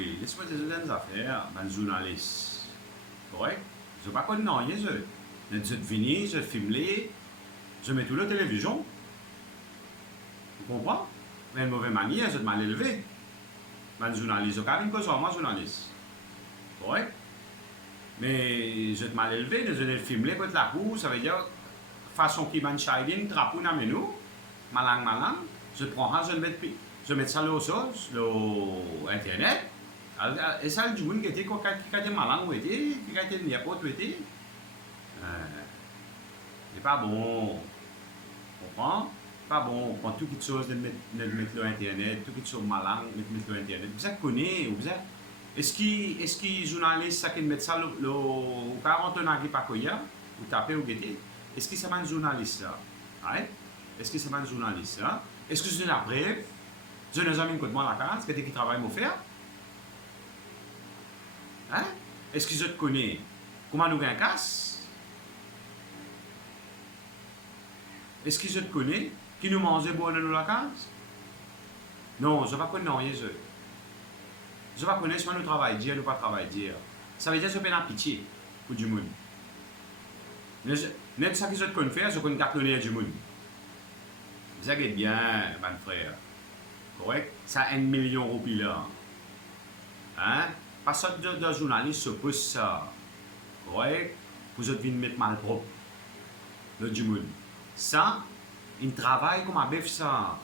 oui, laisse-moi te dire des affaires, ben journaliste. Correct? Je ne pas connais rien, je venir, je filmer, je mets tout la télévision. Vous comprenez? Mais une mauvaise manière, je te mal élevé. Ben journaliste, je ne pas moi journaliste. Correct? Mais je te mal élevé, je ne filmer contre la cour, ça veut dire façon qui m'a shading, drapeau na menu, malang, je prends ça, je mets ça au sol, sur internet. Et ça, du monde qui était malang, qui était n'importe où, c'est pas bon. Comprends? Pas bon. Quand tout quelque chose de mettre sur internet, tout quelque chose malang, mettre sur internet. Vous connaissez, vous êtes. Est-ce que journaliste ça qui met ça le 40 ans qui pas quoi, ou taper ou guetter? Est-ce que c'est un journaliste là? Ouais? Est-ce que c'est un journaliste là? Est-ce que c'est la preuve? Je n'ai jamais écouté moi la case, que qui travaille mon faire? Hein? Est-ce que je te connais? Comment nous gagnons casse? Est-ce que je te connais? Qui nous mange bon dans la case? Non, je ne connais pas rien. Je ne connais pas si nous travaillons dire ou pas travailler dire. Ça veut dire que je peux en pitié pour du monde. Net ça que je connais faire, je connais cartonner du monde. Vous avez bien, mon frère. Correct? Ça a 1 million de roupies là. Hein? Parce que de journalistes se posent ça. Correct? Vous êtes venus mettre mal propre. Le du monde. Ça, ils travaillent comme un bœuf ça.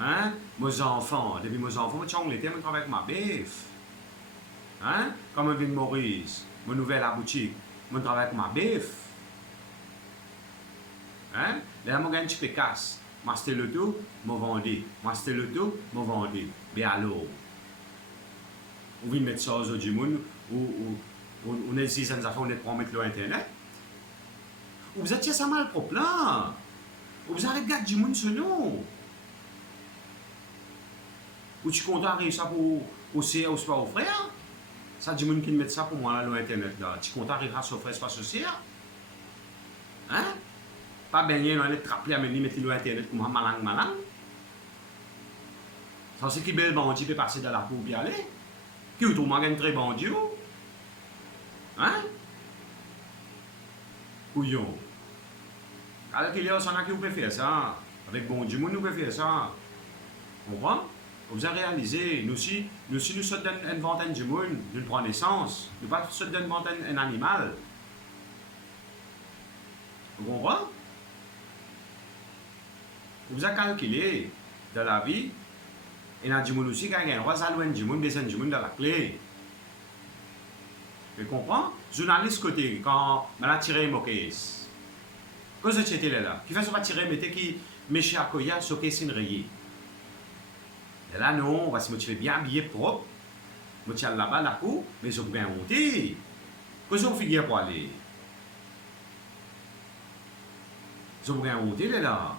Hein? Mes enfants, depuis mes enfants, je travaille comme un bœuf. Hein? Comme un vin Maurice, mon nouvelle à boutique, je travaille comme un bœuf. Hein? Là, je gagne un petit peu casse. Je c'était le tout, je vendais. Je c'était le tout, je vendais. Mais alors, on vient mettre ça aux autres monde, ou on est ici, ça nous a fait, on est pour mettre sur Internet. Ou vous êtes ça mal propre là. Ou vous avez regardé du monde sur nous. Ou tu comptes arriver ça pour aussi ou pas au frère. Ça du monde qui met ça pour moi là sur Internet là. Tu comptes arriver à s'offrir pas associé. Hein? Pas baigner dans les trappes à mettre sur Internet comme malang. Ça c'est qui bel bandit peut passer dans la cour et aller. Qui ou tout magasin très bandit. Hein? Couillon. Alors qu'il y a ça qui peut faire ça. Avec bon du monde, nous peut faire ça. Vous comprenez? Vous avez réalisé, nous sommes dans une vingtaine du monde, nous prenons naissance. Nous ne sommes pas dans une vingtaine un animal. Vous comprenez? Vous avez calculé dans la vie, et dans le monde aussi, quand il y a un roi loin du monde, besoin du monde dans la clé. Vous comprenez? Journaliste côté, quand on a tiré mon caisse. Qu'est-ce que c'était là? Qui fait se tirer, mettez qui méchait à Koya, ce caisse est rayé. Et là, non, on va se motiver bien habillé propre. Motiver là-bas, la cour, mais ils ont bien monté. Qu'est-ce qu'on fait pour aller? Ils ont bien monté là.